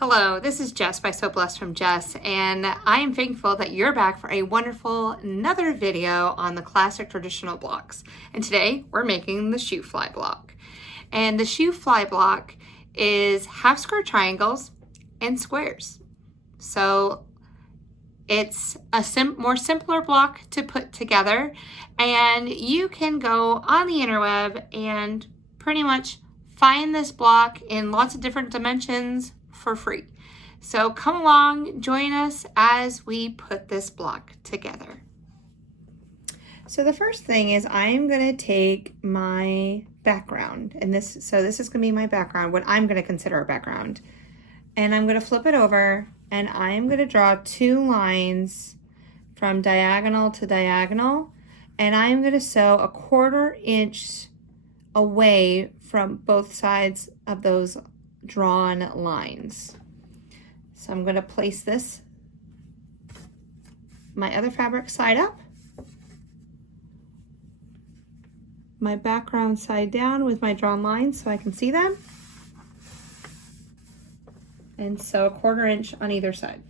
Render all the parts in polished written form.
Hello, this is Jess by So Blessed from Jess, and I am thankful that you're back for a wonderful another video on the classic traditional blocks. And today we're making the Shoo Fly Block. And the Shoo Fly Block is half square triangles and squares. So it's a more simpler block to put together, and you can go on the interweb and pretty much find this block in lots of different dimensions for free. So come along, join us as we put this block together. So the first thing is I'm going to take my background, and this is going to be my background, what I'm going to consider a background, and I'm going to flip it over, and I'm going to draw two lines from diagonal to diagonal, and I'm going to sew a 1/4 inch away from both sides of those drawn lines. So I'm going to place this, my other fabric side up, my background side down with my drawn lines so I can see them, and sew a 1/4 inch on either side.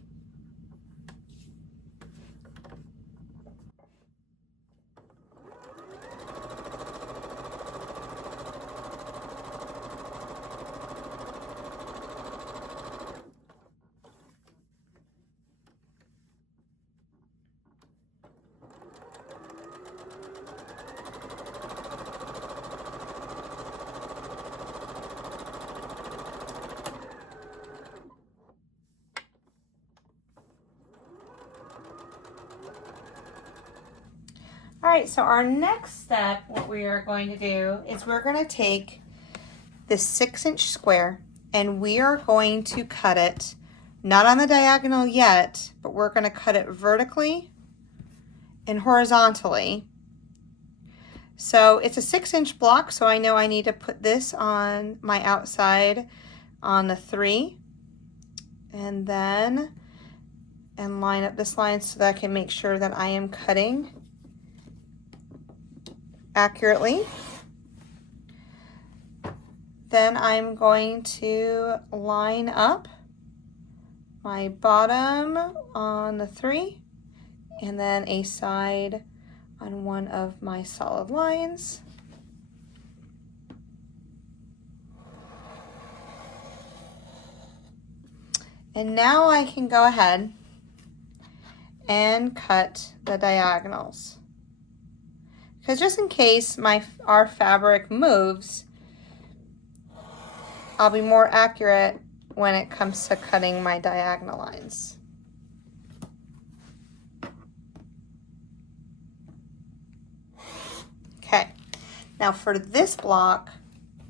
All right, so our next step, what we are going to do is we're going to take this 6-inch square and we are going to cut it, not on the diagonal yet, but we're going to cut it vertically and horizontally. So it's a 6-inch block, so I know I need to put this on my outside on the 3, and then line up this line so that I can make sure that I am cutting accurately. Then I'm going to line up my bottom on the 3 and then a side on one of my solid lines. And now I can go ahead and cut the diagonals. Because just in case our fabric moves, I'll be more accurate when it comes to cutting my diagonal lines. Okay, now for this block,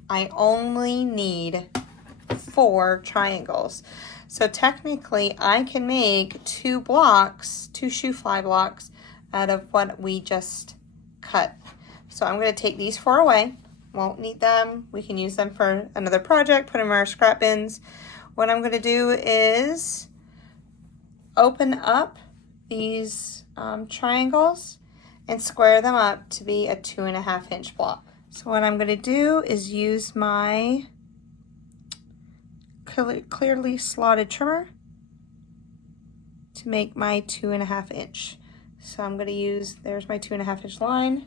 I only need 4 triangles. So technically I can make 2 Shoo Fly blocks out of what we just cut. So I'm going to take these 4 away. Won't need them. We can use them for another project, put them in our scrap bins. What I'm going to do is open up these triangles and square them up to be a 2.5 inch block. So what I'm going to do is use my clearly slotted trimmer to make my 2.5 inch. So I'm going to use, there's my 2.5 inch line.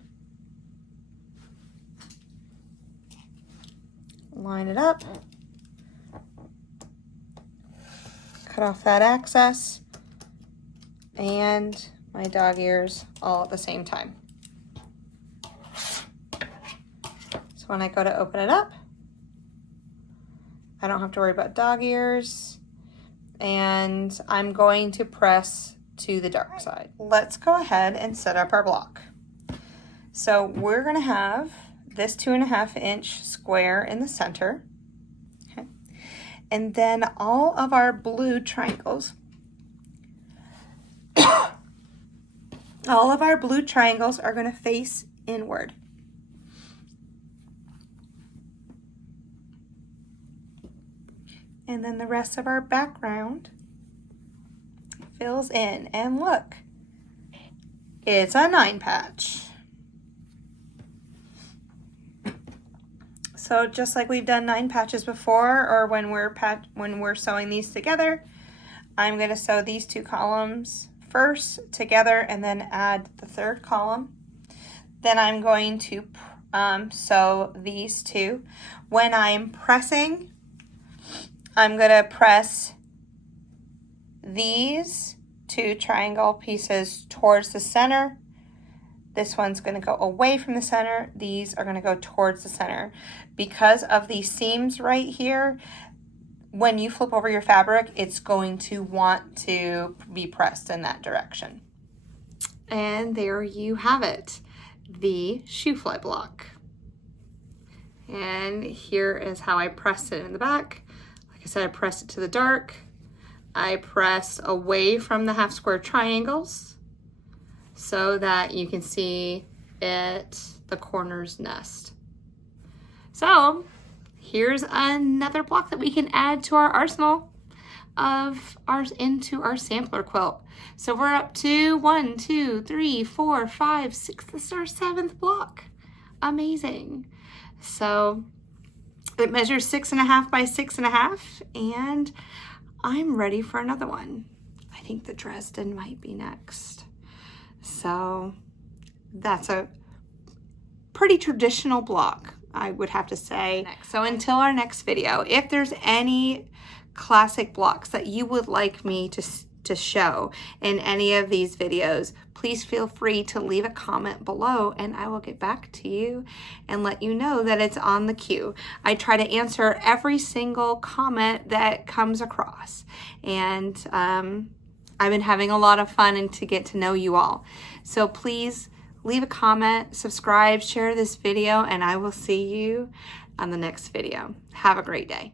Line it up. Cut off that excess and my dog ears all at the same time. So when I go to open it up, I don't have to worry about dog ears, and I'm going to press to the dark side. Let's go ahead and set up our block. So we're going to have this 2.5 inch square in the center. Okay. And then all of our blue triangles, all of our blue triangles are going to face inward. And then the rest of our background fills in, and look, it's a 9 patch. So just like we've done 9 patches before, or when we're sewing these together, I'm going to sew these 2 columns first together and then add the 3rd column. Then I'm going to sew these 2. When I'm pressing, I'm going to press these 2 triangle pieces towards the center. This one's going to go away from the center. These are going to go towards the center. Because of these seams right here, when you flip over your fabric, it's going to want to be pressed in that direction. And there you have it, the Shoo Fly Block. And here is how I pressed it in the back. Like I said, I pressed it to the dark. I pressed away from the half square triangles so that you can see it, the corners nest. So here's another block that we can add to our arsenal of into our sampler quilt. So we're up to 1, 2, 3, 4, 5, 6. This is our 7th block. Amazing. So it measures 6.5 by 6.5, and I'm ready for another one. I think the Dresden might be next. So that's a pretty traditional block, I would have to say. So until our next video, if there's any classic blocks that you would like me to show in any of these videos, please feel free to leave a comment below and I will get back to you and let you know that it's on the queue. I try to answer every single comment that comes across, and I've been having a lot of fun and to get to know you all. So please leave a comment, subscribe, share this video, and I will see you on the next video. Have a great day.